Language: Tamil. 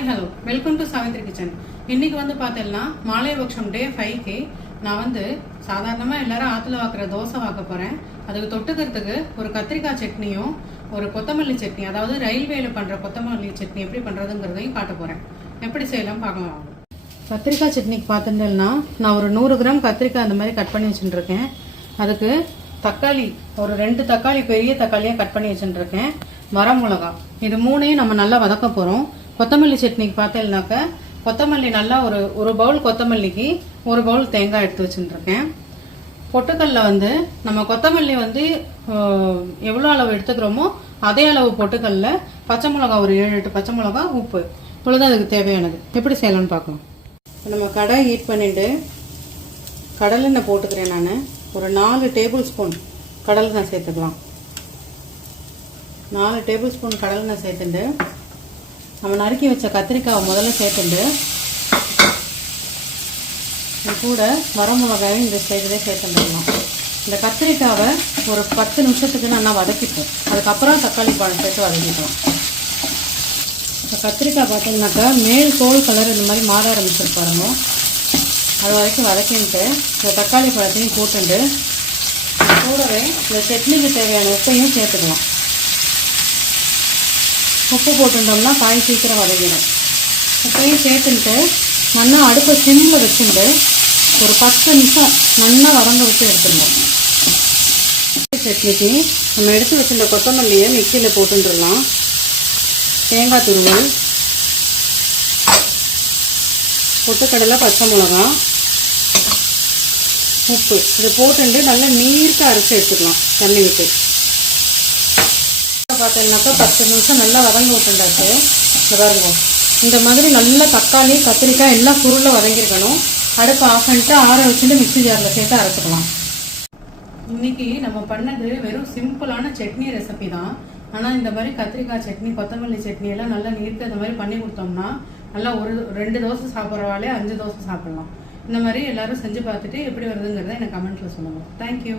Hi hello welcome to Savitri kitchen. இன்னைக்கு வந்து பார்த்தீங்கன்னா மாலைபக்ஷம் டே 5க்கு நான் வந்து சாதாரணமாக எல்லாரும் ஆற்றுல வாக்குற தோசை வாக்க போகிறேன். அதுக்கு தொட்டுக்கிறதுக்கு ஒரு கத்திரிக்காய் சட்னியும் ஒரு கொத்தமல்லி சட்னி, அதாவது ரயில்வேல பண்ணுற கொத்தமல்லி சட்னி எப்படி பண்ணுறதுங்கிறதையும் காட்ட போகிறேன். எப்படி செய்யலாம் பார்க்கலாம். கத்திரிக்காய் சட்னிக்கு பார்த்துட்டேன்னா நான் ஒரு 100 கிராம் கத்திரிக்காய் அந்த மாதிரி கட் பண்ணி வச்சுட்டுருக்கேன். அதுக்கு தக்காளி ஒரு 2 தக்காளி பெரிய தக்காளியாக கட் பண்ணி வச்சுட்டுருக்கேன். வரமிளகா இது 3ஐயும் நம்ம நல்லா வதக்க போகிறோம். கொத்தமல்லி சட்னிக்கு பார்த்தேன்னாக்க கொத்தமல்லி நல்லா ஒரு பவுல் கொத்தமல்லிக்கு 1 பவுல் தேங்காய் எடுத்து வச்சுட்டுருக்கேன். பொட்டுக்கல்ல வந்து நம்ம கொத்தமல்லி வந்து எவ்வளோ அளவு எடுத்துக்கிறோமோ அதே அளவு பொட்டுக்கல்ல பச்சை மிளகா ஒரு 7-8 பச்சை மிளகா, உப்பு, இவ்வளோதான் அதுக்கு தேவையானது. எப்படி செய்யலாம்னு பார்க்கலாம். நம்ம கடாய் ஹீட் பண்ணிட்டு கடலெண்ணெய் போட்டுக்கிறேன். நான் ஒரு 4 டேபிள் ஸ்பூன் கடலெண்ணெய் சேர்த்துக்கலாம். 4 டேபிள் ஸ்பூன் கடலெண்ணெய் சேர்த்துட்டு நம்ம நறுக்கி வச்ச கத்திரிக்காவை முதல்ல சேர்த்துட்டு கூட வரமிளகாயும் இந்த சைடுலேயே சேர்த்துடலாம். இந்த கத்திரிக்காவை ஒரு 10 நிமிஷத்துக்கு நல்லா வதக்கிப்போம். அதுக்கப்புறம் தக்காளி பழம் சேர்த்து வதக்கிக்கலாம். இந்த கத்திரிக்காய் பார்த்தீங்கன்னாக்கா மேல் தோல் கலர் இந்த மாதிரி மாற ஆரம்பிச்சிருப்பாருங்க. அது வரைக்கும் வதக்கிட்டு இந்த தக்காளி பழத்தையும் போட்டுட்டு கூடவே இந்த சட்னிக்கு தேவையான உப்பையும் சேர்த்துக்கலாம். உப்பு போட்டுட்டோம்னா காய் சீக்கிரம் வதங்கிடும். உப்பையும் சேர்த்துட்டு நல்லா அடுப்பை சிம்மில் வச்சுட்டு ஒரு 10 நிமிஷம் நல்லா வதங்க வச்சு எடுத்துடலாம். சட்னிக்கு நம்ம எடுத்து வச்சுருந்த கொத்தமல்லியை மிக்சியில் போட்டுடலாம். தேங்காய் துருவல், பொட்டுக்கடலை, பச்சை மிளகா, உப்பு இதை போட்டுட்டு நல்லா நீர்க்க அரைச்சி எடுத்துக்கலாம் தண்ணி விட்டு. பார்த்தீங்கன்னாக்கா 10 நிமிஷம் நல்லா வதங்கி விட்டுண்டாச்சு. இந்த பாருங்க, இந்த மாதிரி நல்லா தக்காளி கத்திரிக்காய் எல்லாம் பொருளில் வதங்கியிருக்கணும். அடுப்பு ஆஃப் பண்ணிட்டு ஆற வச்சுட்டு மிக்ஸி ஜாரில் சேர்த்து அரைச்சிக்கலாம். இன்னைக்கு நம்ம பண்ணது வெறும் சிம்பிளான சட்னி ரெசிபி தான். ஆனால் இந்த மாதிரி கத்திரிக்காய் சட்னி, கொத்தமல்லி சட்னி எல்லாம் நல்லா நீர்த்து இந்த மாதிரி பண்ணி கொடுத்தோம்னா நல்லா 2 தோசை சாப்பிட்றவாலே 5 தோசை சாப்பிட்லாம். இந்த மாதிரி எல்லாரும் செஞ்சு பார்த்துட்டு எப்படி வருதுங்கிறத எனக்கு கமெண்ட்டில் சொல்லுங்கள். தேங்க்யூ.